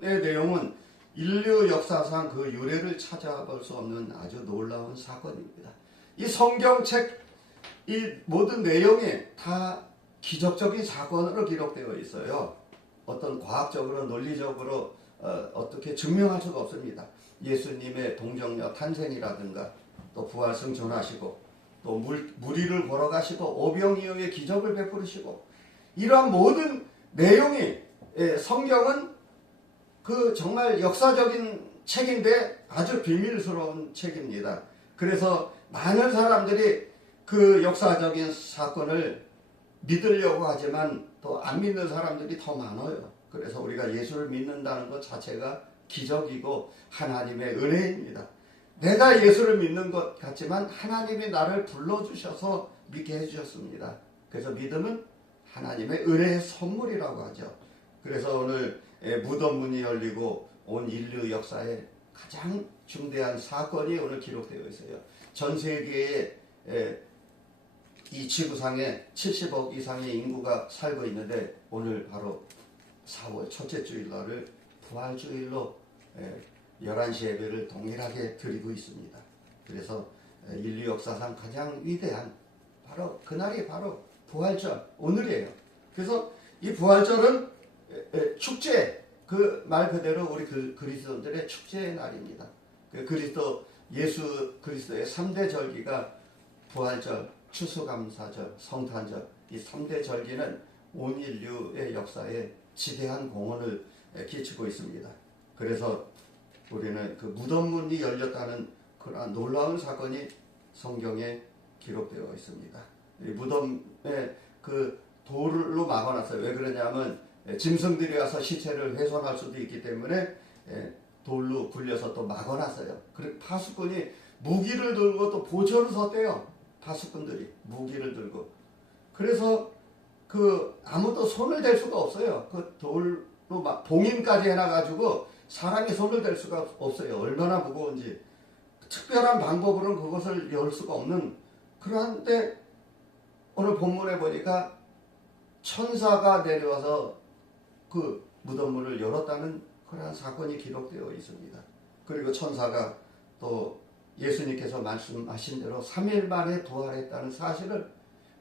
무덤의 내용은 인류 역사상 그 유래를 찾아볼 수 없는 아주 놀라운 사건입니다. 이 성경책 이 모든 내용이 다 기적적인 사건으로 기록되어 있어요. 어떤 과학적으로 논리적으로 어떻게 증명할 수가 없습니다. 예수님의 동정녀 탄생이라든가 또 부활 승천하시고 또 무리를 걸어가시고 오병이어의 기적을 베푸시고 이러한 모든 내용이 성경은 그 정말 역사적인 책인데 아주 비밀스러운 책입니다. 그래서 많은 사람들이 그 역사적인 사건을 믿으려고 하지만 또 안 믿는 사람들이 더 많아요. 그래서 우리가 예수를 믿는다는 것 자체가 기적이고 하나님의 은혜입니다. 내가 예수를 믿는 것 같지만 하나님이 나를 불러주셔서 믿게 해주셨습니다. 그래서 믿음은 하나님의 은혜의 선물이라고 하죠. 그래서 오늘 무덤 문이 열리고 온 인류 역사에 가장 중대한 사건이 오늘 기록되어 있어요. 전 세계에 이 지구상에 70억 이상의 인구가 살고 있는데 오늘 바로 4월 첫째 주일날을 부활주일로 11시 예배를 동일하게 드리고 있습니다. 그래서 인류 역사상 가장 위대한 바로 그날이 바로 부활절 오늘이에요. 그래서 이 부활절은 축제 그 말 그대로 우리 그리스도인들의 축제의 날입니다. 예수 그리스도의 3대 절기가 부활절, 추수감사절, 성탄절 이 3대 절기는 온 인류의 역사에 지대한 공헌을 끼치고 있습니다. 그래서 우리는 그 무덤문이 열렸다는 그러한 놀라운 사건이 성경에 기록되어 있습니다. 이 무덤에 그 돌로 막아놨어요. 왜 그러냐면 짐승들이 와서 시체를 훼손할 수도 있기 때문에 돌로 굴려서 또 막아놨어요. 그리고 파수꾼이 무기를 들고 또 보초를 섰대요. 파수꾼들이 무기를 들고. 그래서 그 아무도 손을 댈 수가 없어요. 그 돌로 막 봉인까지 해놔가지고 사람이 손을 댈 수가 없어요. 얼마나 무거운지. 특별한 방법으로는 그것을 열 수가 없는. 그런데 오늘 본문에 보니까 천사가 내려와서 그 무덤문을 열었다는 그러한 사건이 기록되어 있습니다. 그리고 천사가 또 예수님께서 말씀하신 대로 3일 만에 부활했다는 사실을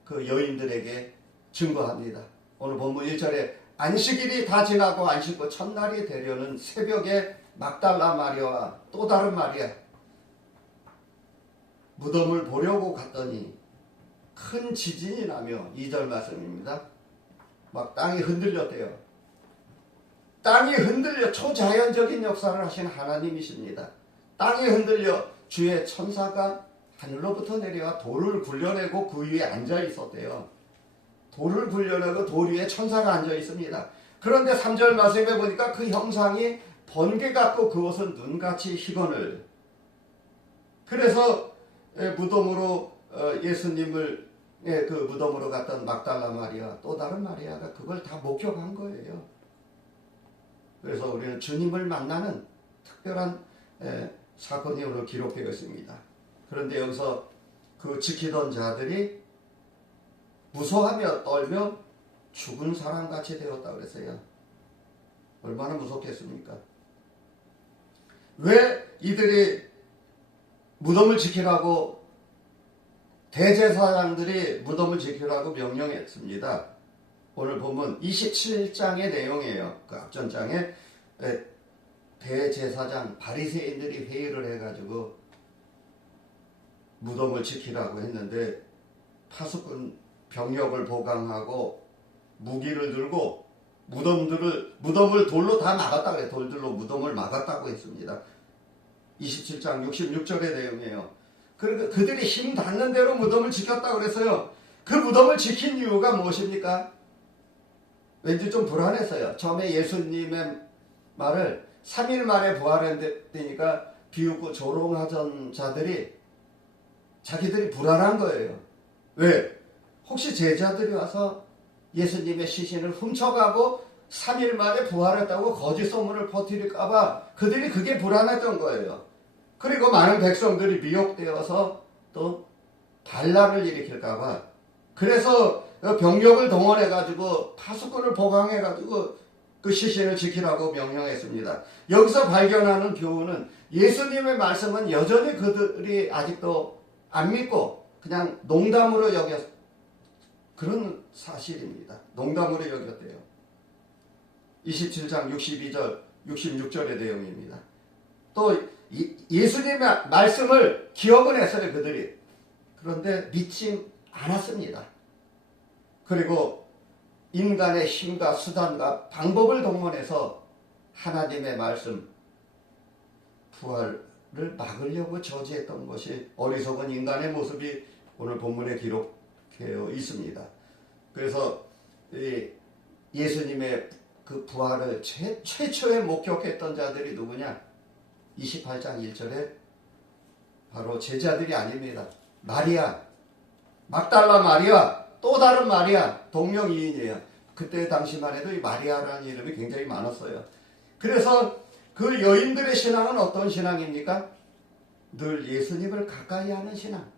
그 여인들에게 증거합니다. 오늘 본문 1절에 안식일이 다 지나고 안식구 첫날이 되려는 새벽에 막달라 마리아와 또 다른 마리아 무덤을 보려고 갔더니 큰 지진이 나며 2절 말씀입니다. 막 땅이 흔들렸대요. 땅이 흔들려 초자연적인 역사를 하신 하나님이십니다. 땅이 흔들려 주의 천사가 하늘로부터 내려와 돌을 굴려내고 그 위에 앉아 있었대요. 돌을 굴려내고 돌 위에 천사가 앉아 있습니다. 그런데 3절 말씀에 보니까 그 형상이 번개 같고 그것은 눈같이 희건을. 그래서 무덤으로 예수님을 그 무덤으로 갔던 막달라 마리아 또 다른 마리아가 그걸 다 목격한 거예요. 그래서 우리는 주님을 만나는 특별한 사건이 오늘 기록되어 있습니다. 그런데 여기서 그 지키던 자들이 무서워하며 떨며 죽은 사람같이 되었다 그랬어요. 얼마나 무섭겠습니까? 왜 이들이 무덤을 지키라고 대제사장들이 무덤을 지키라고 명령했습니다. 오늘 보면 27장의 내용이에요. 그 앞전장에 대제사장 바리새인들이 회의를 해가지고 무덤을 지키라고 했는데 파수꾼 병력을 보강하고 무기를 들고 무덤을 돌로 다 막았다고 해요. 돌들로 무덤을 막았다고 했습니다. 27장 66절의 내용이에요. 그러니까 그들이 힘 닿는 대로 무덤을 지켰다고 그랬어요. 그 무덤을 지킨 이유가 무엇입니까? 왠지 좀 불안했어요. 처음에 예수님의 말을 3일 만에 부활했다니까 비웃고 조롱하던 자들이 자기들이 불안한 거예요. 왜? 혹시 제자들이 와서 예수님의 시신을 훔쳐가고 3일 만에 부활했다고 거짓 소문을 퍼뜨릴까봐 그들이 그게 불안했던 거예요. 그리고 많은 백성들이 미혹되어서 또 반란을 일으킬까봐 그래서 병력을 동원해가지고 파수꾼을 보강해가지고 그 시신을 지키라고 명령했습니다. 여기서 발견하는 교훈은 예수님의 말씀은 여전히 그들이 아직도 안 믿고 그냥 농담으로 여겼 그런 사실입니다. 농담으로 여겼대요. 27장 62절 66절의 내용입니다. 또 예수님의 말씀을 기억은 했어요. 그들이. 그런데 믿지 않았습니다. 그리고 인간의 힘과 수단과 방법을 동원해서 하나님의 말씀 부활을 막으려고 저지했던 것이 어리석은 인간의 모습이 오늘 본문에 기록되어 있습니다. 그래서 예수님의 그 부활을 최초에 목격했던 자들이 누구냐? 28장 1절에 바로 제자들이 아닙니다. 마리아, 막달라 마리아, 또 다른 마리아, 동명이인이에요. 그때 당시만 해도 이 마리아라는 이름이 굉장히 많았어요. 그래서 그 여인들의 신앙은 어떤 신앙입니까? 늘 예수님을 가까이 하는 신앙.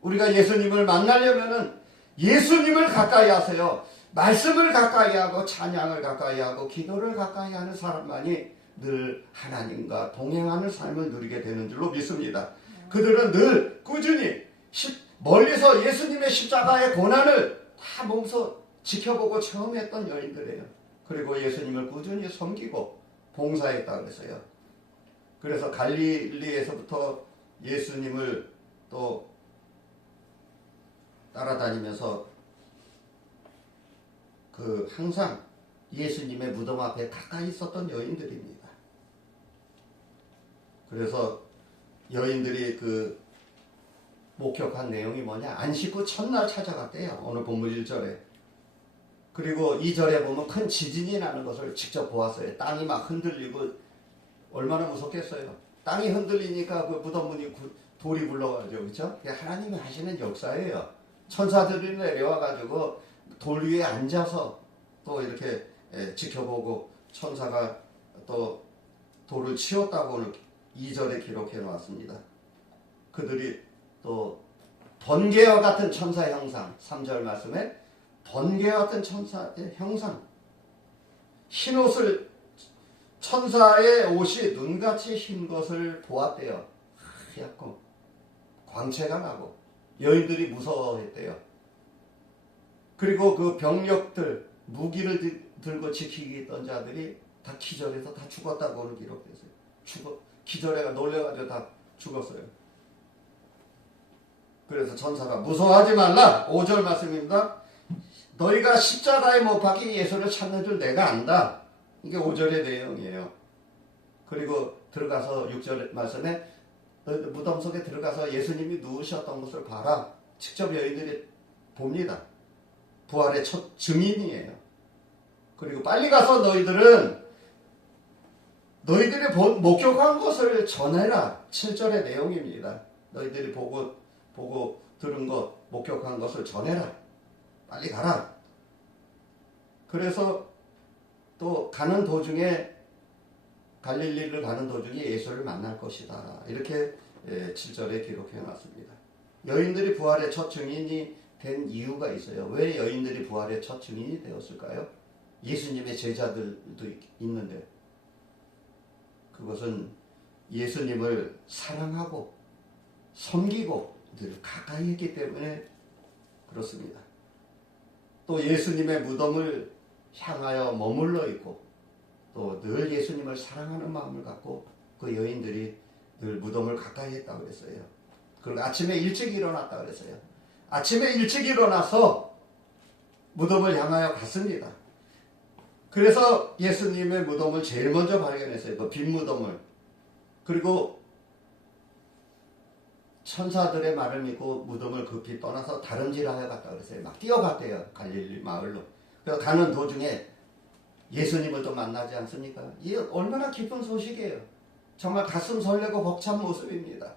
우리가 예수님을 만나려면은 예수님을 가까이 하세요. 말씀을 가까이 하고 찬양을 가까이 하고 기도를 가까이 하는 사람만이 늘 하나님과 동행하는 삶을 누리게 되는 줄로 믿습니다. 그들은 늘 꾸준히 멀리서 예수님의 십자가의 고난을 다 몸소 지켜보고 체험했던 여인들이에요. 그리고 예수님을 꾸준히 섬기고 봉사했다 그랬어요. 그래서 갈릴리에서부터 예수님을 또 따라다니면서 항상 예수님의 무덤 앞에 가까이 있었던 여인들입니다. 그래서 여인들이 목격한 내용이 뭐냐? 안식 후 첫날 찾아갔대요. 오늘 본문 1절에. 그리고 2절에 보면 큰 지진이 나는 것을 직접 보았어요. 땅이 막 흔들리고 얼마나 무섭겠어요. 땅이 흔들리니까 그 무덤 문이 돌이 굴러가죠. 그렇죠? 그게 하나님이 하시는 역사예요. 천사들이 내려와가지고 돌 위에 앉아서 또 이렇게 지켜보고 천사가 또 돌을 치웠다고 오늘 2절에 기록해 놓았습니다. 그들이 또 번개와 같은 천사 형상, 3절 말씀에 번개와 같은 천사의 형상, 흰 옷을, 천사의 옷이 눈같이 흰 것을 보았대요. 하얗고 광채가 나고 여인들이 무서워했대요. 그리고 그 병력들, 무기를 들고 지키기 있던 자들이 다 기절해서 다 죽었다고 오늘 기록됐어요. 기절해가 놀래가지고 다 죽었어요. 그래서 천사가 무서워하지 말라. 5절 말씀입니다. 너희가 십자가에 못 박힌 예수를 찾는 줄 내가 안다. 이게 5절의 내용이에요. 그리고 들어가서 6절 말씀에 무덤 속에 들어가서 예수님이 누우셨던 것을 봐라. 직접 여인들이 봅니다. 부활의 첫 증인이에요. 그리고 빨리 가서 너희들이 목격한 것을 전해라. 7절의 내용입니다. 너희들이 보고 들은 것, 목격한 것을 전해라. 빨리 가라. 그래서 또 가는 도중에 갈릴리를 가는 도중에 예수를 만날 것이다. 이렇게 7절에 기록해 놨습니다. 여인들이 부활의 첫 증인이 된 이유가 있어요. 왜 여인들이 부활의 첫 증인이 되었을까요? 예수님의 제자들도 있는데 그것은 예수님을 사랑하고 섬기고 늘 가까이 했기 때문에 그렇습니다. 또 예수님의 무덤을 향하여 머물러 있고 또 늘 예수님을 사랑하는 마음을 갖고 그 여인들이 늘 무덤을 가까이 했다고 그랬어요. 그리고 아침에 일찍 일어났다고 그랬어요. 아침에 일찍 일어나서 무덤을 향하여 갔습니다. 그래서 예수님의 무덤을 제일 먼저 발견했어요. 그 빈 무덤을. 그리고 천사들의 말을 믿고 무덤을 급히 떠나서 다름질하여 갔다 그랬어요. 막 뛰어갔대요. 갈릴리 마을로. 그래서 가는 도중에 예수님을 또 만나지 않습니까? 이게 얼마나 기쁜 소식이에요. 정말 가슴 설레고 벅찬 모습입니다.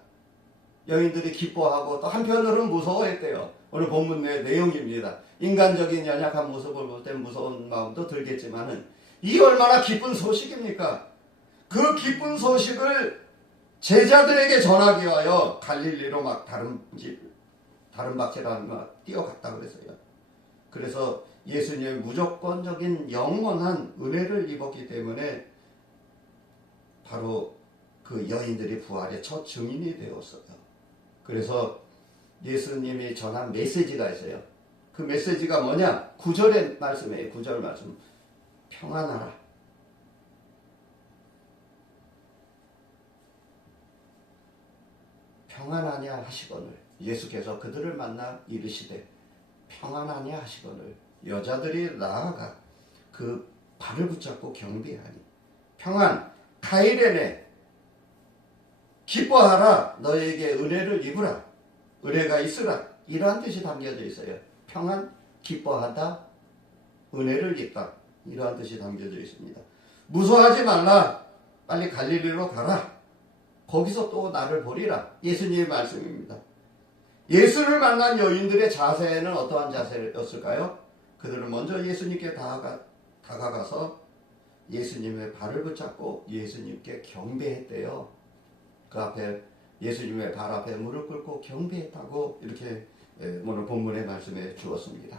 여인들이 기뻐하고 또 한편으로는 무서워했대요. 오늘 본문 내용입니다. 인간적인 연약한 모습을 볼 때 무서운 마음도 들겠지만은 이 얼마나 기쁜 소식입니까? 그 기쁜 소식을 제자들에게 전하기 위하여 갈릴리로 막 다른 박제를 막 뛰어갔다 그랬어요. 그래서 예수님의 무조건적인 영원한 은혜를 입었기 때문에 바로 그 여인들이 부활의 첫 증인이 되었어요. 그래서 예수님이 전한 메시지가 있어요. 그 메시지가 뭐냐? 9절의 말씀이에요. 9절 말씀. 평안하라. 평안하냐 하시거늘 예수께서 그들을 만나 이르시되 평안하냐 하시거늘 여자들이 나아가 그 발을 붙잡고 경배하니 평안 카이레네 기뻐하라 너에게 은혜를 입으라 은혜가 있으라 이러한 뜻이 담겨져 있어요. 평안 기뻐하다 은혜를 입다 이러한 뜻이 담겨져 있습니다. 무서워하지 말라 빨리 갈릴리로 가라 거기서 또 나를 보리라 예수님의 말씀입니다. 예수를 만난 여인들의 자세는 어떠한 자세였을까요? 그들은 먼저 예수님께 다가가서 예수님의 발을 붙잡고 예수님께 경배했대요. 그 앞에 예수님의 발 앞에 무릎 꿇고 경배했다고 이렇게 오늘 본문의 말씀에 주었습니다.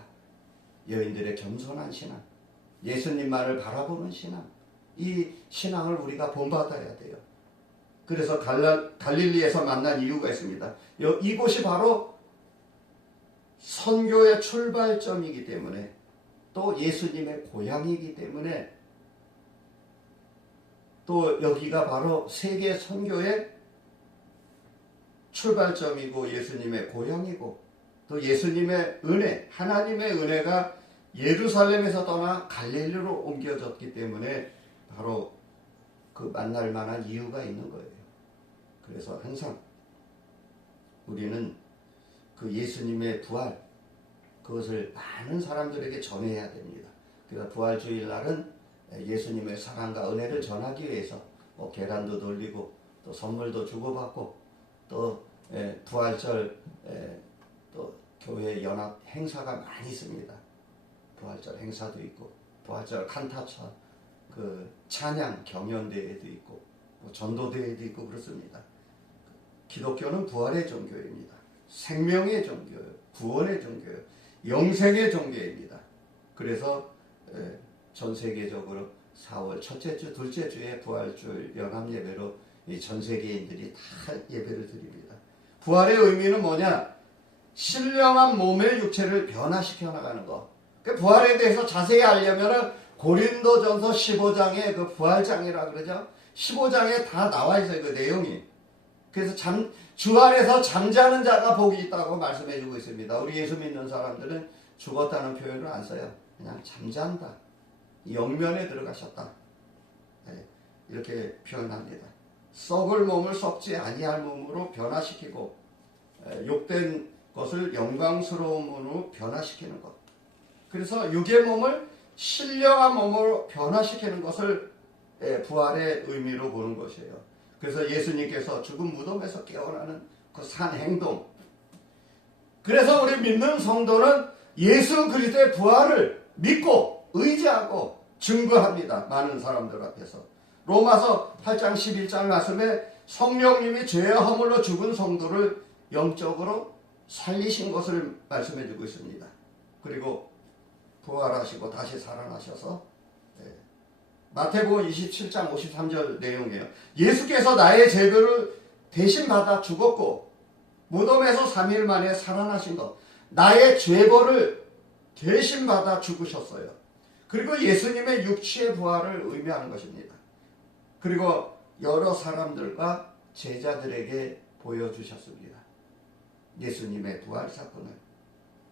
여인들의 겸손한 신앙, 예수님만을 바라보는 신앙, 이 신앙을 우리가 본받아야 돼요. 그래서 갈릴리에서 만난 이유가 있습니다. 이곳이 바로 선교의 출발점이기 때문에 또 예수님의 고향이기 때문에 또 여기가 바로 세계 선교의 출발점이고 예수님의 고향이고 또 예수님의 은혜, 하나님의 은혜가 예루살렘에서 떠나 갈릴리로 옮겨졌기 때문에 바로 그 만날 만한 이유가 있는 거예요. 그래서 항상 우리는 그 예수님의 부활 그것을 많은 사람들에게 전해야 됩니다. 그래서 부활주일날은 예수님의 사랑과 은혜를 전하기 위해서 계란도 돌리고 또 선물도 주고받고 또 부활절 또 교회 연합 행사가 많이 있습니다. 부활절 행사도 있고 부활절 칸타차 그 찬양 경연대회도 있고 전도대회도 있고 그렇습니다. 기독교는 부활의 종교입니다. 생명의 종교예요. 구원의 종교예요. 영생의 종교입니다. 그래서 전 세계적으로 4월 첫째 주, 둘째 주에 부활주일 연합예배로 전 세계인들이 다 예배를 드립니다. 부활의 의미는 뭐냐? 신령한 몸의 육체를 변화시켜 나가는 것. 그 부활에 대해서 자세히 알려면 고린도전서 15장에 그 부활장이라 그러죠. 15장에 다 나와 있어요. 그 내용이. 그래서 주 안에서 잠자는 자가 복이 있다고 말씀해 주고 있습니다. 우리 예수 믿는 사람들은 죽었다는 표현을 안 써요. 그냥 잠잔다. 영면에 들어가셨다. 이렇게 표현합니다. 썩을 몸을 썩지 아니할 몸으로 변화시키고 욕된 것을 영광스러움으로 변화시키는 것. 그래서 육의 몸을 신령한 몸으로 변화시키는 것을 부활의 의미로 보는 것이에요. 그래서 예수님께서 죽은 무덤에서 깨어나는 그 산 행동. 그래서 우리 믿는 성도는 예수 그리스도의 부활을 믿고 의지하고 증거합니다. 많은 사람들 앞에서. 로마서 8장 11장 말씀에 성령님이 죄의 허물로 죽은 성도를 영적으로 살리신 것을 말씀해 주고 있습니다. 그리고 부활하시고 다시 살아나셔서 마태복음 27장 53절 내용이에요. 예수께서 나의 죄를 대신 받아 죽었고 무덤에서 3일 만에 살아나신 것. 나의 죄벌을 대신 받아 죽으셨어요. 그리고 예수님의 육체의 부활을 의미하는 것입니다. 그리고 여러 사람들과 제자들에게 보여주셨습니다. 예수님의 부활 사건을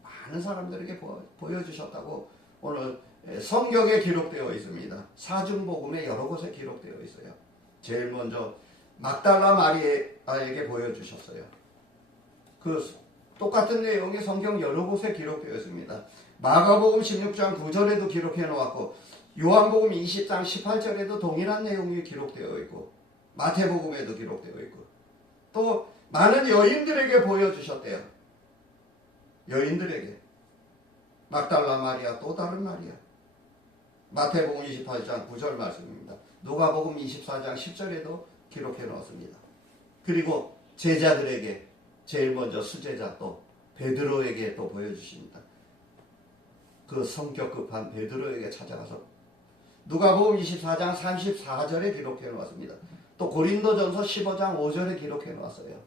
많은 사람들에게 보여주셨다고 오늘 성경에 기록되어 있습니다. 사중복음에 여러 곳에 기록되어 있어요. 제일 먼저 막달라 마리아에게 보여주셨어요. 그 똑같은 내용이 성경 여러 곳에 기록되어 있습니다. 마가복음 16장 9절에도 기록해 놓았고 요한복음 20장 18절에도 동일한 내용이 기록되어 있고 마태복음에도 기록되어 있고 또 많은 여인들에게 보여주셨대요. 여인들에게 막달라 마리아 또 다른 마리아 마태복음 28장 9절 말씀입니다. 누가복음 24장 10절에도 기록해 놓았습니다. 그리고 제자들에게 제일 먼저 수제자 또 베드로에게 또 보여주십니다. 그 성격 급한 베드로에게 찾아가서 누가복음 24장 34절에 기록해 놓았습니다. 또 고린도전서 15장 5절에 기록해 놓았어요.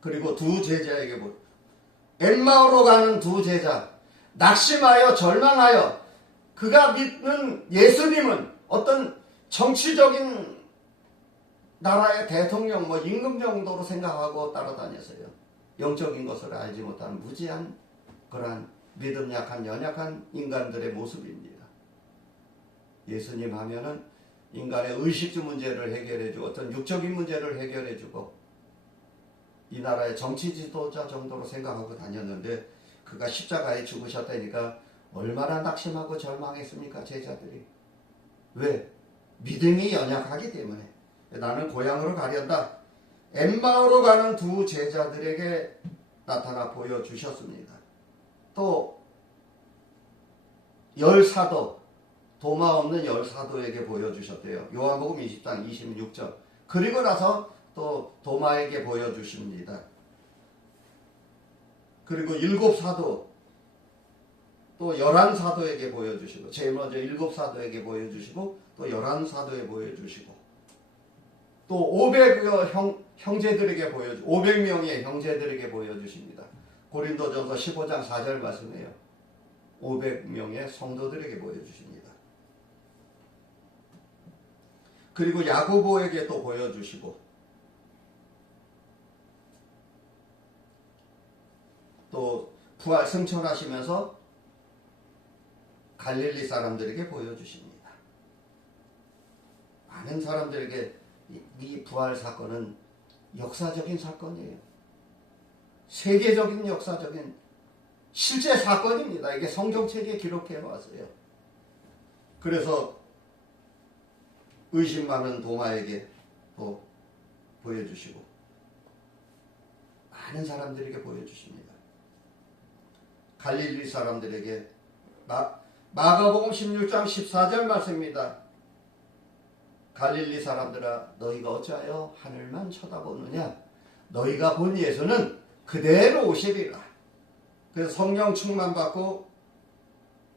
그리고 두 제자에게 엠마오로 가는 두 제자, 낙심하여 절망하여 그가 믿는 예수님은 어떤 정치적인 나라의 대통령, 임금 정도로 생각하고 따라다녔어요. 영적인 것을 알지 못하는 무지한 그러한 믿음 약한 연약한 인간들의 모습입니다. 예수님 하면은 인간의 의식주 문제를 해결해주고 어떤 육적인 문제를 해결해주고 이 나라의 정치 지도자 정도로 생각하고 다녔는데 그가 십자가에 죽으셨다니까 얼마나 낙심하고 절망했습니까? 제자들이. 왜? 믿음이 연약하기 때문에. 나는 고향으로 가련다. 엠마오로 가는 두 제자들에게 나타나 보여주셨습니다. 또 열사도, 도마 없는 열사도에게 보여주셨대요. 요한복음 20장 26절. 그리고 나서 또 도마에게 보여주십니다. 그리고 일곱 사도, 또 11사도에게 보여주시고, 제일 먼저 일곱 사도에게 보여주시고, 또 11사도에 보여주시고, 또 500명의 형제들에게 보여주십니다. 고린도전서 15장 4절 말씀이에요. 500명의 성도들에게 보여주십니다. 그리고 야고보에게 또 보여주시고, 또 부활 승천하시면서 갈릴리 사람들에게 보여주십니다. 많은 사람들에게 이 부활 사건은 역사적인 사건이에요. 세계적인 역사적인 실제 사건입니다. 이게 성경책에 기록해 놓았어요. 그래서 의심 많은 도마에게 또 보여주시고 많은 사람들에게 보여주십니다. 갈릴리 사람들에게 마가복음 16장 14절 말씀입니다. 갈릴리 사람들아 너희가 어찌하여 하늘만 쳐다보느냐? 너희가 본 예수는 그대로 오시리라. 그래서 성령 충만 받고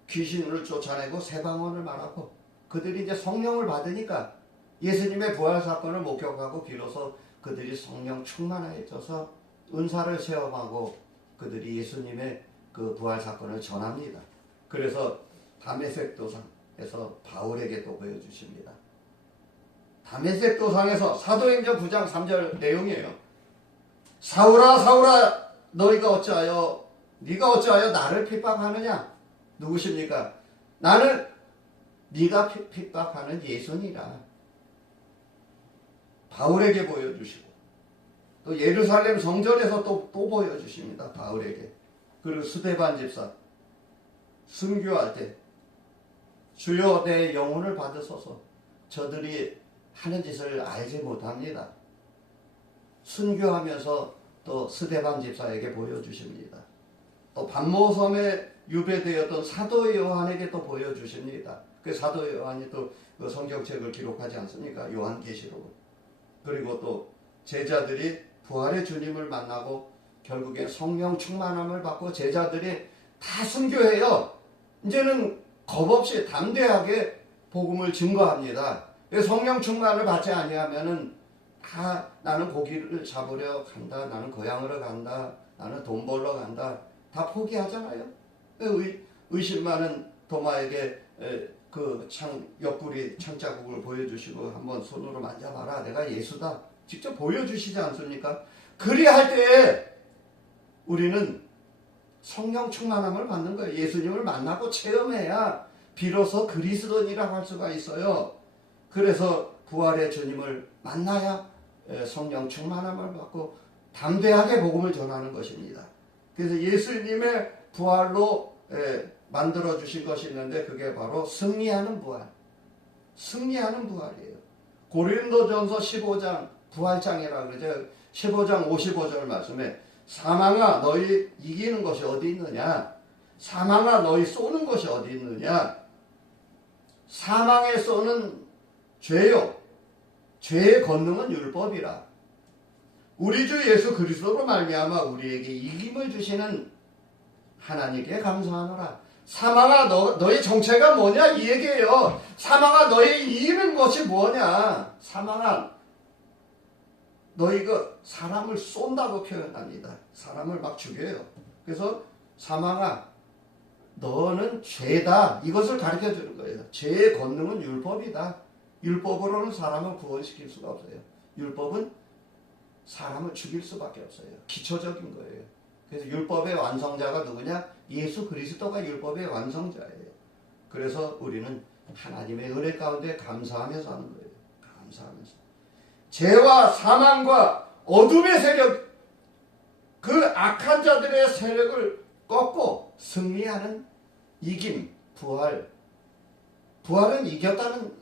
귀신을 쫓아내고 세방언을 말하고 그들이 이제 성령을 받으니까 예수님의 부활 사건을 목격하고 비로소 그들이 성령 충만해져서 은사를 체험하고 그들이 예수님의 그 부활 사건을 전합니다. 그래서 다메섹 도상에서 바울에게 또 보여주십니다. 다메섹 도상에서 사도행전 9장 3절 내용이에요. 사울아 사울아 네가 어찌하여 나를 핍박하느냐? 누구십니까? 나는 네가 핍박하는 예수니라. 바울에게 보여주시고 또 예루살렘 성전에서 또 보여주십니다. 바울에게. 그리고 스데반 집사 순교할 때 주여 내 영혼을 받으소서. 저들이 하는 짓을 알지 못합니다. 순교하면서 또 스데반 집사에게 보여주십니다. 또 반모섬에 유배되었던 사도 요한에게 또 보여주십니다. 그 사도 요한이 또 그 성경책을 기록하지 않습니까? 요한계시록을. 그리고 또 제자들이 부활의 주님을 만나고 결국에 성령 충만함을 받고 제자들이 다 순교해요. 이제는 겁없이 담대하게 복음을 증거합니다. 성령 충만을 받지 아니하면은 다 나는 고기를 잡으려 간다. 나는 고향으로 간다. 나는 돈 벌러 간다. 다 포기하잖아요. 의심 많은 도마에게 그 옆구리 창자국을 보여주시고 한번 손으로 만져봐라. 내가 예수다. 직접 보여주시지 않습니까? 그리할 때에 우리는 성령 충만함을 받는 거예요. 예수님을 만나고 체험해야 비로소 그리스도인이라고 할 수가 있어요. 그래서 부활의 주님을 만나야 성령 충만함을 받고 담대하게 복음을 전하는 것입니다. 그래서 예수님의 부활로 만들어주신 것이 있는데 그게 바로 승리하는 부활. 승리하는 부활이에요. 고린도전서 15장 부활장이라고 그러죠. 15장 55절 말씀에 사망아 너희 이기는 것이 어디 있느냐? 사망아 너희 쏘는 것이 어디 있느냐? 사망에 쏘는 죄요. 죄의 권능은 율법이라. 우리 주 예수 그리스도로 말미암아 우리에게 이김을 주시는 하나님께 감사하노라. 사망아 너의 정체가 뭐냐 이 얘기예요. 사망아 너의 이유는 것이 뭐냐. 사망아 너희가 사람을 쏜다고 표현합니다. 사람을 막 죽여요. 그래서 사망아 너는 죄다 이것을 가르쳐 주는 거예요. 죄의 권능은 율법이다. 율법으로는 사람을 구원시킬 수가 없어요. 율법은 사람을 죽일 수밖에 없어요. 기초적인 거예요. 그래서 율법의 완성자가 누구냐? 예수 그리스도가 율법의 완성자예요. 그래서 우리는 하나님의 은혜 가운데 감사하면서 하는 거예요. 감사하면서. 죄와 사망과 어둠의 세력, 그 악한 자들의 세력을 꺾고 승리하는 이김, 부활. 부활은 이겼다는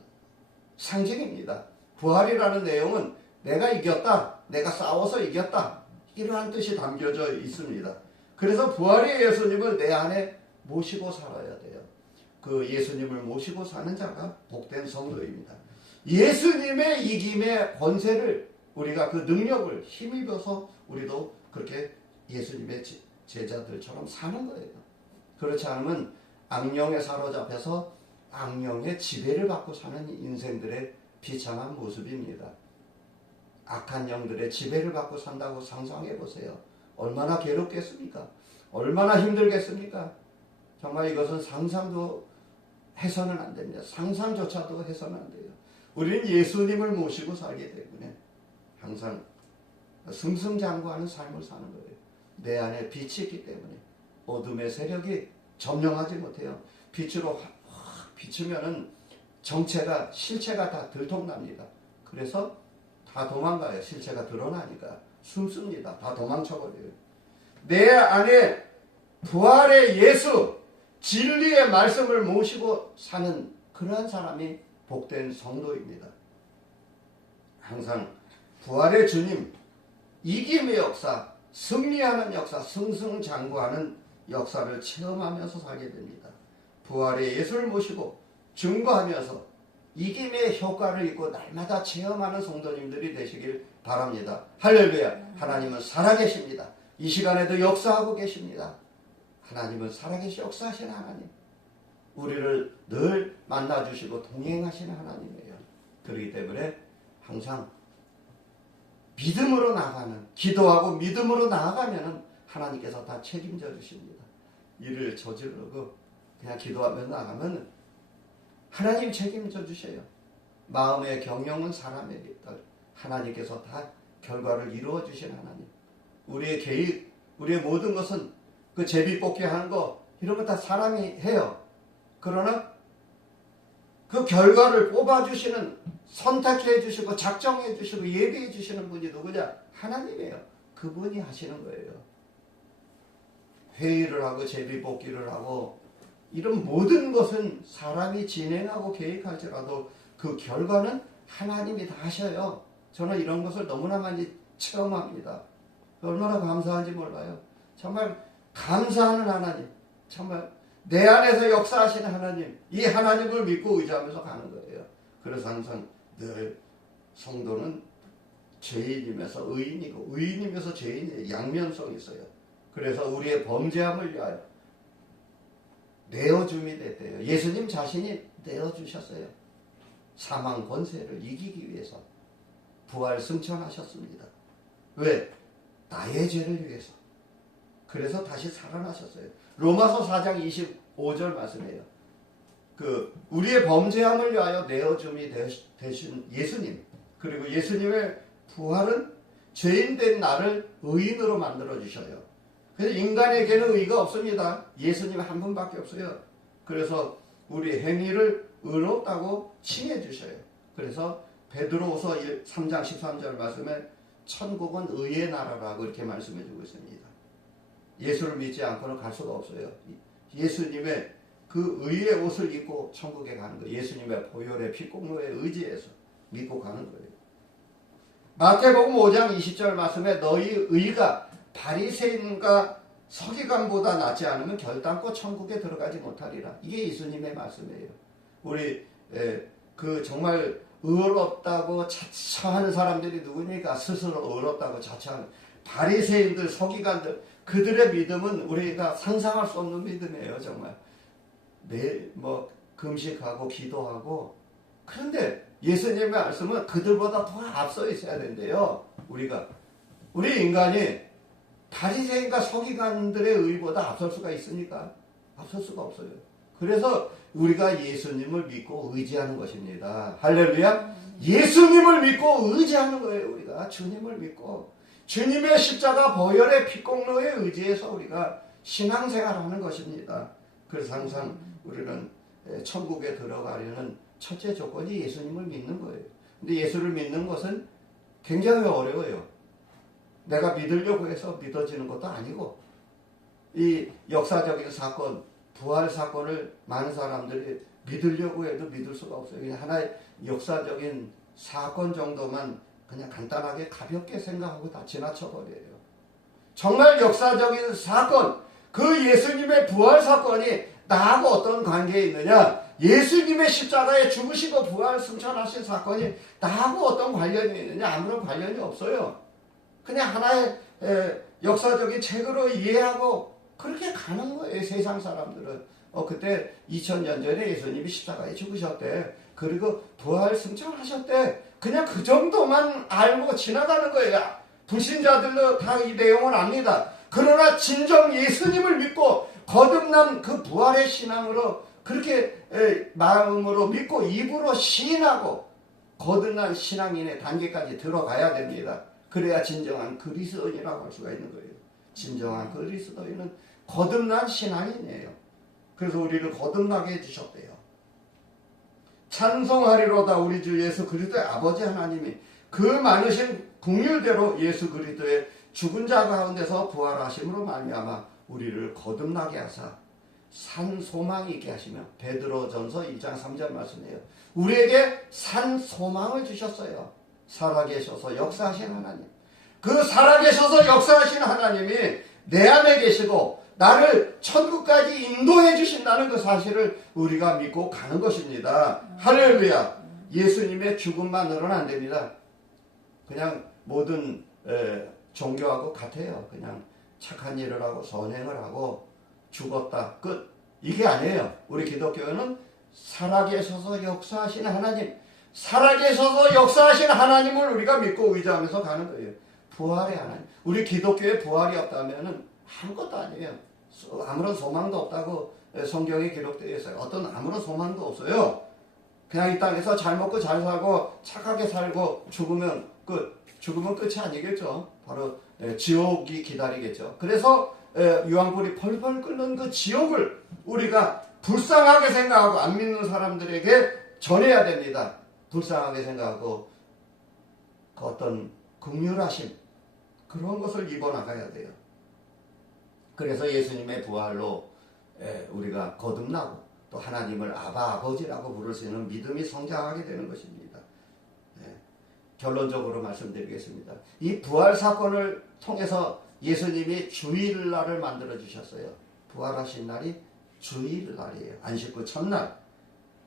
상징입니다. 부활이라는 내용은 내가 이겼다, 내가 싸워서 이겼다, 이러한 뜻이 담겨져 있습니다. 그래서 부활의 예수님을 내 안에 모시고 살아야 돼요. 그 예수님을 모시고 사는 자가 복된 성도입니다. 예수님의 이김의 권세를 우리가 그 능력을 힘입어서 우리도 그렇게 예수님의 제자들처럼 사는 거예요. 그렇지 않으면 악령에 사로잡혀서 악령의 지배를 받고 사는 인생들의 비참한 모습입니다. 악한 영들의 지배를 받고 산다고 상상해 보세요. 얼마나 괴롭겠습니까? 얼마나 힘들겠습니까? 정말 이것은 상상도 해서는 안 됩니다. 상상조차도 해서는 안 돼요. 우리는 예수님을 모시고 살기 때문에 항상 승승장구하는 삶을 사는 거예요. 내 안에 빛이 있기 때문에 어둠의 세력이 점령하지 못해요. 빛으로 확 비추면은 정체가 실체가 다 들통납니다. 그래서 다 도망가요. 실체가 드러나니까 숨습니다. 다 도망쳐버려요. 내 안에 부활의 예수, 진리의 말씀을 모시고 사는 그러한 사람이 복된 성도입니다. 항상 부활의 주님, 이김의 역사, 승리하는 역사, 승승장구하는 역사를 체험하면서 살게 됩니다. 부활의 예수를 모시고 증거하면서 이김의 효과를 입고 날마다 체험하는 성도님들이 되시길 바랍니다. 할렐루야. 하나님은 살아계십니다. 이 시간에도 역사하고 계십니다. 하나님은 살아계시 역사하시는 하나님. 우리를 늘 만나주시고 동행하시는 하나님이에요. 그렇기 때문에 항상 믿음으로 나가는, 기도하고 믿음으로 나아가면 하나님께서 다 책임져 주십니다. 일을 저지르고 그냥 기도하며 나가면 하나님 책임져 주셔요. 마음의 경영은 사람의 깃털. 하나님께서 다 결과를 이루어 주신 하나님. 우리의 계획, 우리의 모든 것은 그 제비뽑기 하는 거 이런 거 다 사람이 해요. 그러나 그 결과를 뽑아주시는, 선택해 주시고 작정해 주시고 예비해 주시는 분이 누구냐? 하나님이에요. 그분이 하시는 거예요. 회의를 하고 제비뽑기를 하고 이런 모든 것은 사람이 진행하고 계획할지라도 그 결과는 하나님이 다 하셔요. 저는 이런 것을 너무나 많이 체험합니다. 얼마나 감사한지 몰라요. 정말 감사하는 하나님, 정말 내 안에서 역사하시는 하나님, 이 하나님을 믿고 의지하면서 가는 거예요. 그래서 항상 늘 성도는 죄인이면서 의인이고 의인이면서 죄인의 양면성이 있어요. 그래서 우리의 범죄함을 위하여 내어줌이 됐대요. 예수님 자신이 내어주셨어요. 사망 권세를 이기기 위해서 부활 승천하셨습니다. 왜? 나의 죄를 위해서. 그래서 다시 살아나셨어요. 로마서 4장 25절 말씀이에요. 우리의 범죄함을 위하여 내어줌이 되신 예수님, 그리고 예수님의 부활은 죄인된 나를 의인으로 만들어 주셔요. 그래서 인간에게는 의가 없습니다. 예수님 한 분밖에 없어요. 그래서 우리 행위를 의롭다고 칭해 주셔요. 그래서 베드로후서 3장 13절 말씀에 천국은 의의 나라라고 이렇게 말씀해 주고 있습니다. 예수를 믿지 않고는 갈 수가 없어요. 예수님의 그 의의 옷을 입고 천국에 가는 거예요. 예수님의 보혈의 피공로에 의지해서 믿고 가는 거예요. 마태복음 5장 20절 말씀에 너희 의가 바리새인과 서기관보다 낫지 않으면 결단코 천국에 들어가지 못하리라. 이게 예수님의 말씀이에요. 우리 정말 의롭다고 자처하는 사람들이 누구니까? 스스로 의롭다고 자처하는 바리새인들, 서기관들, 그들의 믿음은 우리가 상상할 수 없는 믿음이에요. 정말 매일 금식하고 기도하고. 그런데 예수님의 말씀은 그들보다 더 앞서 있어야 된대요. 우리 인간이 바리새인과 서기관들의 의보다 앞설 수가 있으니까 앞설 수가 없어요. 그래서 우리가 예수님을 믿고 의지하는 것입니다. 할렐루야. 예수님을 믿고 의지하는 거예요. 우리가 주님을 믿고 주님의 십자가 보혈의 피공로에 의지해서 우리가 신앙생활하는 것입니다. 그래서 항상 우리는 천국에 들어가려는 첫째 조건이 예수님을 믿는 거예요. 근데 예수를 믿는 것은 굉장히 어려워요. 내가 믿으려고 해서 믿어지는 것도 아니고, 이 역사적인 사건, 부활 사건을 많은 사람들이 믿으려고 해도 믿을 수가 없어요. 그냥 하나의 역사적인 사건 정도만 그냥 간단하게 가볍게 생각하고 다 지나쳐버려요. 정말 역사적인 사건, 그 예수님의 부활 사건이 나하고 어떤 관계에 있느냐? 예수님의 십자가에 죽으시고 부활 승천하신 사건이 나하고 어떤 관련이 있느냐? 아무런 관련이 없어요. 그냥 하나의 역사적인 책으로 이해하고 그렇게 가는 거예요. 세상 사람들은. 그때 2000년 전에 예수님이 십자가에 죽으셨대. 그리고 부활 승천하셨대. 그냥 그 정도만 알고 지나가는 거예요. 불신자들도 다 이 내용을 압니다. 그러나 진정 예수님을 믿고 거듭난 그 부활의 신앙으로 그렇게 마음으로 믿고 입으로 시인하고 거듭난 신앙인의 단계까지 들어가야 됩니다. 그래야 진정한 그리스도인이라고 할 수가 있는 거예요. 진정한 그리스도인은 거듭난 신앙인이에요. 그래서 우리를 거듭나게 해주셨대요. 찬송하리로다 우리 주 예수 그리스도의 아버지 하나님이 그 많으신 긍휼대로 예수 그리스도의 죽은 자 가운데서 부활하심으로 말미암아 우리를 거듭나게 하사 산 소망이 있게 하시며, 베드로전서 1장 3절 말씀이에요. 우리에게 산 소망을 주셨어요. 살아계셔서 역사하신 하나님. 그 살아계셔서 역사하신 하나님이 내 안에 계시고 나를 천국까지 인도해 주신다는 그 사실을 우리가 믿고 가는 것입니다. 할렐루야. 예수님의 죽음만으로는 안 됩니다. 그냥 모든 종교하고 같아요. 그냥 착한 일을 하고 선행을 하고 죽었다 끝. 이게 아니에요. 우리 기독교는 살아계셔서 역사하신 하나님, 살아계셔서 역사하신 하나님을 우리가 믿고 의지하면서 가는 거예요. 부활의 하나님. 우리 기독교에 부활이 없다면 아무것도 아니에요. 아무런 소망도 없다고 성경에 기록되어 있어요. 아무런 소망도 없어요. 그냥 이 땅에서 잘 먹고 잘 살고 착하게 살고 죽으면 끝. 죽으면 끝이 아니겠죠. 바로 지옥이 기다리겠죠. 그래서 유황불이 펄펄 끓는 그 지옥을 우리가 불쌍하게 생각하고 안 믿는 사람들에게 전해야 됩니다. 불쌍하게 생각하고 그 어떤 긍휼하심, 그런 것을 입어나가야 돼요. 그래서 예수님의 부활로 우리가 거듭나고 또 하나님을 아바 아버지라고 부를 수 있는 믿음이 성장하게 되는 것입니다. 결론적으로 말씀드리겠습니다. 이 부활 사건을 통해서 예수님이 주일날을 만들어 주셨어요. 부활하신 날이 주일날이에요. 안식구 첫날.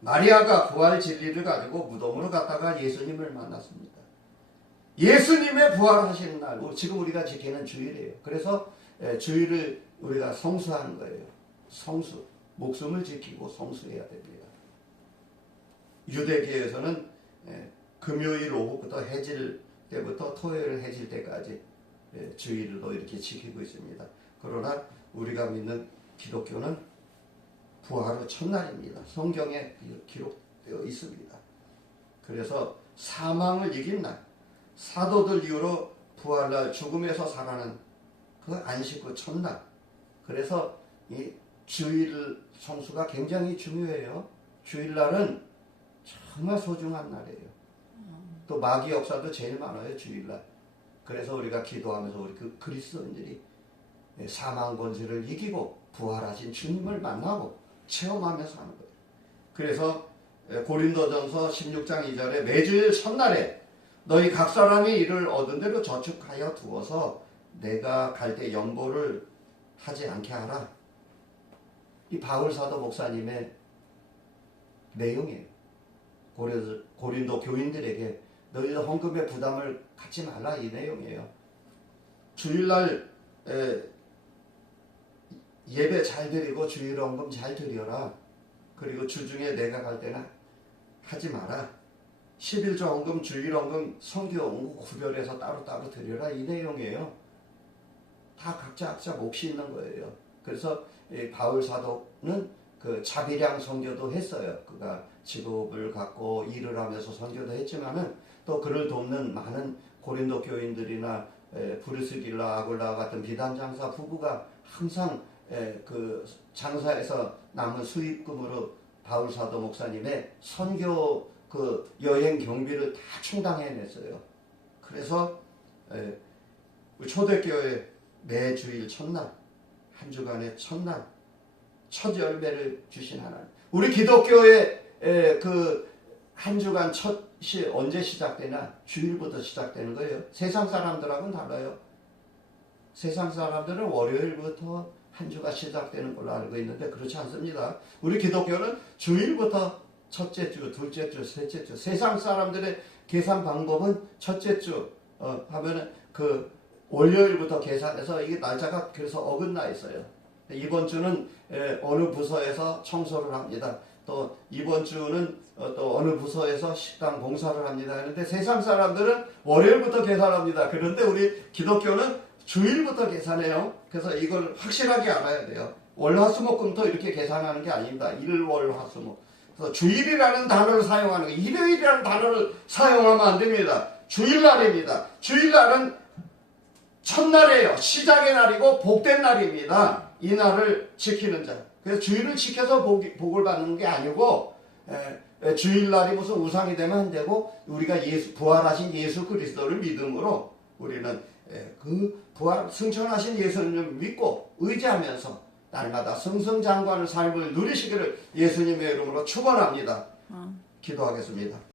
마리아가 부활 진리를 가지고 무덤으로 갔다가 예수님을 만났습니다. 예수님의 부활하신 날, 지금 우리가 지키는 주일이에요. 그래서 주일을 우리가 성수하는 거예요. 성수. 목숨을 지키고 성수해야 됩니다. 유대계에서는 금요일 오후부터 해질 때부터 토요일 해질 때까지 주일로 이렇게 지키고 있습니다. 그러나 우리가 믿는 기독교는 부활 후 첫날입니다. 성경에 기록되어 있습니다. 그래서 사망을 이긴 날, 사도들 이후로 부활날 죽음에서 살아난 그 안식 후 첫날. 그래서 이 주일 성수가 굉장히 중요해요. 주일날은 정말 소중한 날이에요. 또 마귀 역사도 제일 많아요. 주일날. 그래서 우리가 기도하면서 우리 그 그리스도인들이 사망 권세를 이기고 부활하신 주님을 만나고 체험하면서 하는 거예요. 그래서 고린도전서 16장 2절에 매주일 첫날에 너희 각 사람이 이를 얻은 대로 저축하여 두어서 내가 갈 때 연보를 하지 않게 하라. 이 바울사도 목사님의 내용이에요. 고린도 교인들에게 너희들 헌금의 부담을 갖지 말라, 이 내용이에요. 주일날 예배 잘 드리고 주일원금 잘 드려라. 그리고 주중에 내가 갈 때는 하지 마라. 11조 헌금, 주일원금, 성교원금 구별해서 따로따로 드려라. 이 내용이에요. 다 각자 몫이 있는 거예요. 그래서 바울 사도는 그 자비량 선교도 했어요. 그가 직업을 갖고 일을 하면서 선교도 했지만은 또 그를 돕는 많은 고린도 교인들이나 브리스길라, 아굴라 같은 비단 장사 부부가 항상 그 장사에서 남은 수입금으로 바울 사도 목사님의 선교 그 여행 경비를 다 충당해냈어요. 그래서 우리 초대교회 매주일 첫날, 한 주간의 첫날, 첫 열매를 주신 하나님. 우리 기독교의 그 한 주간 첫이 언제 시작되나? 주일부터 시작되는 거예요. 세상 사람들하고는 달라요. 세상 사람들은 월요일부터 한 주가 시작되는 걸로 알고 있는데 그렇지 않습니다. 우리 기독교는 주일부터 첫째 주, 둘째 주, 셋째 주. 세상 사람들의 계산 방법은 첫째 주 하면은 그 월요일부터 계산해서 이게 날짜가 그래서 어긋나 있어요. 이번 주는 어느 부서에서 청소를 합니다. 또 이번 주는 또 어느 부서에서 식당 봉사를 합니다. 그런데 세상 사람들은 월요일부터 계산합니다. 그런데 우리 기독교는 주일부터 계산해요. 그래서 이걸 확실하게 알아야 돼요. 월화수목금토 이렇게 계산하는 게 아닙니다. 일월화수목. 그래서 주일이라는 단어를 사용하는 거예요. 일요일이라는 단어를 사용하면 안 됩니다. 주일날입니다. 주일날은 첫날이에요. 시작의 날이고 복된 날입니다. 이 날을 지키는 자. 그래서 주일을 지켜서 복을 받는 게 아니고 주일날이 무슨 우상이 되면 안 되고 우리가 부활하신 예수 그리스도를 믿음으로 우리는 그 부활 승천하신 예수님을 믿고 의지하면서 날마다 승승장구하는 삶을 누리시기를 예수님의 이름으로 축원합니다. 기도하겠습니다.